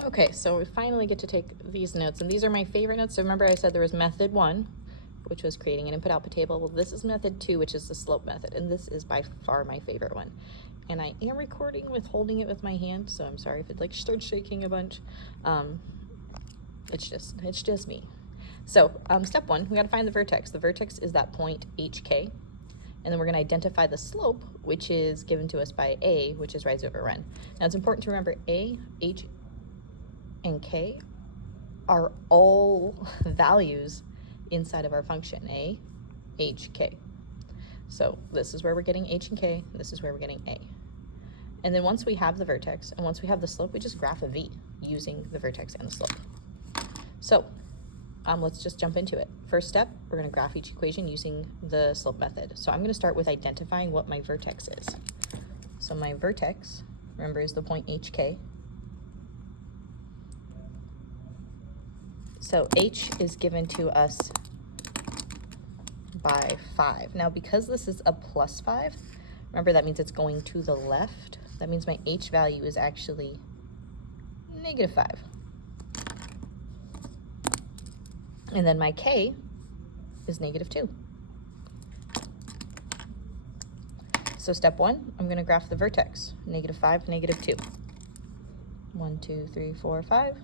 Okay, so we finally get to take these notes, and these are my favorite notes. So remember I said there was method 1, which was creating an input-output table. Well, this is method 2, which is the slope method, and this is by far my favorite one. And I am recording with holding it with my hand, so I'm sorry if it like starts shaking a bunch. It's just me. So step 1, we got to find the vertex. The vertex is that point HK. And then we're going to identify the slope, which is given to us by A, which is rise over run. Now it's important to remember A, H, and K are all values inside of our function, A, H, K. So this is where we're getting H and K, this is where we're getting A. And then once we have the vertex, and once we have the slope, we just graph a V using the vertex and the slope. So let's just jump into it. First step, we're going to graph each equation using the slope method. So I'm going to start with identifying what my vertex is. So my vertex, remember, is the point HK. So H is given to us by 5. Now, because this is a plus 5, remember that means it's going to the left. That means my H value is actually negative 5. And then my K is negative 2. So step 1, I'm going to graph the vertex, negative 5, negative 2. 1, 2, 3, 4, 5,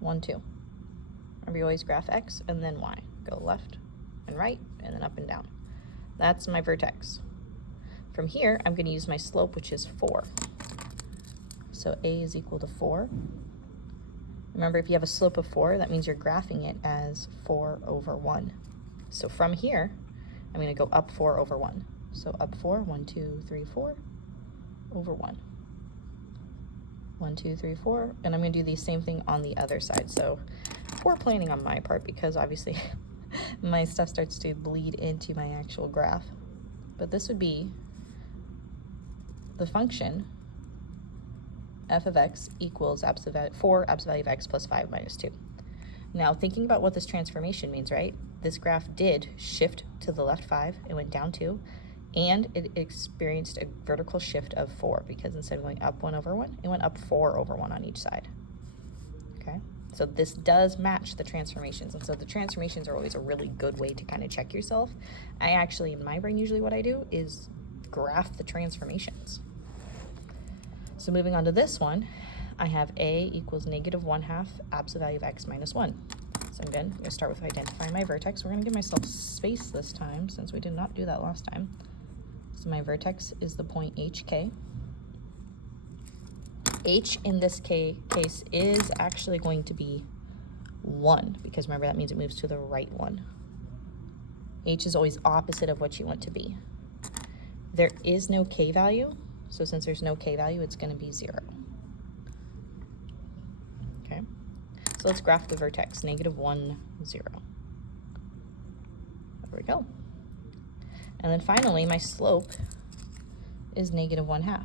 1, 2. Remember, you always graph X and then Y. Go left and right and then up and down. That's my vertex. From here, I'm going to use my slope, which is 4. So A is equal to 4. Remember, if you have a slope of 4, that means you're graphing it as 4 over 1. So from here, I'm going to go up 4 over 1. So up 4, 1, 2, 3, 4, over 1. 1, 2, 3, 4, and I'm going to do the same thing on the other side. So poor planning on my part, because obviously my stuff starts to bleed into my actual graph. But this would be the function f of x equals 4 absolute value of x plus 5 minus 2. Now, thinking about what this transformation means, right? This graph did shift to the left 5, it went down 2, and it experienced a vertical shift of 4, because instead of going up 1 over 1, it went up 4 over 1 on each side. Okay, so this does match the transformations, and so the transformations are always a really good way to kind of check yourself. I actually, in my brain, usually what I do is graph the transformations. So moving on to this one, I have A equals negative 1/2 absolute value of x minus 1. So again, I'm going to start with identifying my vertex. We're going to give myself space this time, since we did not do that last time. So my vertex is the point HK. H in this case is actually going to be 1, because remember, that means it moves to the right one. H is always opposite of what you want to be. There is no K value, so since there's no K value, it's going to be 0. Okay, so let's graph the vertex, negative 1, 0. There we go. And then finally, my slope is negative 1/2.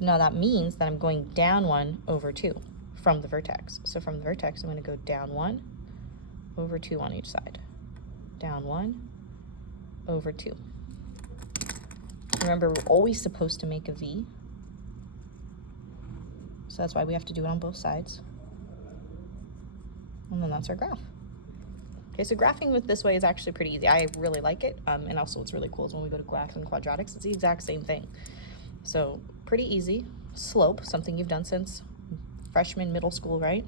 Now that means that I'm going down 1 over 2 from the vertex. So from the vertex, I'm going to go down 1 over 2 on each side. Down 1 over 2. Remember, we're always supposed to make a V. So that's why we have to do it on both sides. And then that's our graph. Okay, so graphing with this way is actually pretty easy. I really like it. And also what's really cool is when we go to graphing quadratics, it's the exact same thing. So pretty easy. Slope, something you've done since freshman middle school, right?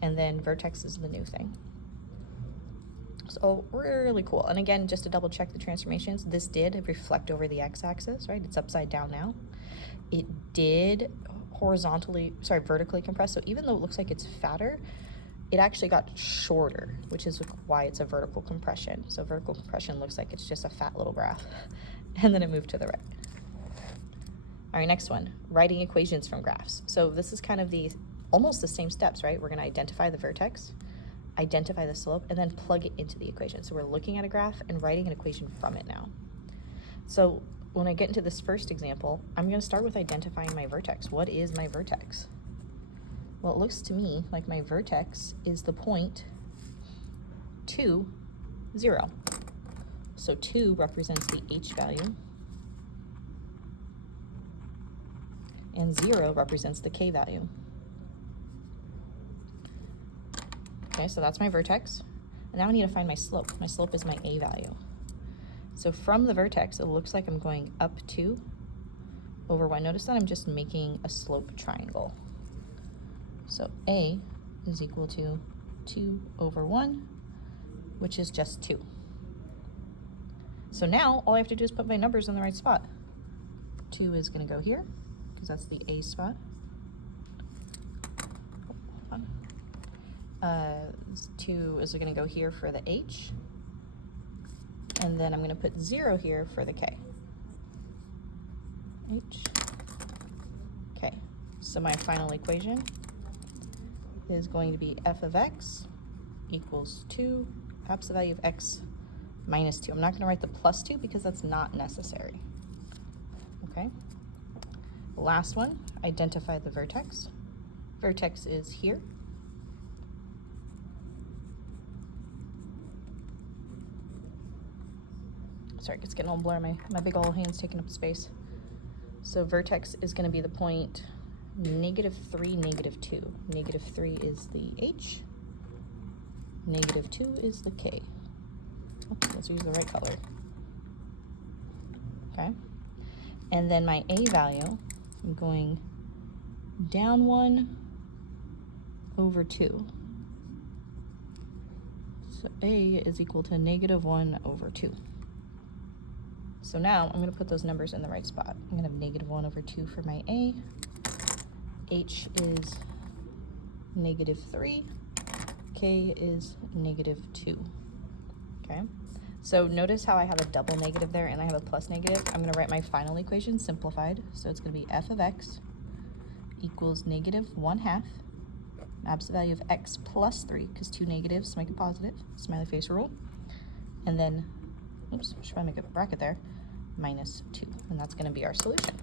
And then vertex is the new thing. So really cool. And again, just to double check the transformations, this did reflect over the x-axis, right? It's upside down now. It did vertically compress. So even though it looks like it's fatter, it actually got shorter, which is why it's a vertical compression. So vertical compression looks like it's just a fat little graph. And then it moved to the right. All right, next one, writing equations from graphs. So this is kind of almost the same steps, right? We're going to identify the vertex, identify the slope, and then plug it into the equation. So we're looking at a graph and writing an equation from it now. So when I get into this first example, I'm going to start with identifying my vertex. What is my vertex? Well, it looks to me like my vertex is the point 2, 0. So 2 represents the H value. and 0 represents the k value. Okay, so that's my vertex. And now I need to find my slope. My slope is my a value. So from the vertex, it looks like I'm going up 2 over 1. Notice that I'm just making a slope triangle. So a is equal to 2 over 1, which is just 2. So now all I have to do is put my numbers in the right spot. 2 is going to go here, because that's the a spot. Hold on. 2 is going to go here for the h. And then I'm going to put 0 here for the k. H. K. So my final equation is going to be f of x equals 2, absolute value of x minus 2. I'm not going to write the plus 2 because that's not necessary. Okay. Last one, identify the vertex. Vertex is here. Sorry, it's getting all blurry. My big old hand's taking up space. So vertex is going to be the point -3, -2. -3 is the h. -2 is the k. Oops, let's use the right color. Okay. And then my a value, I'm going down 1 over 2. So a is equal to -1 over 2. So now I'm going to put those numbers in the right spot. I'm going to have -1 over 2 for my a. H is -3. K is -2. Okay. So notice how I have a double negative there and I have a plus negative. I'm going to write my final equation simplified. So it's going to be f of x equals -1/2. Absolute value of x plus 3, because 2 negatives make a positive. Smiley face rule. And then, oops, should I make a bracket there? -2. And that's going to be our solution.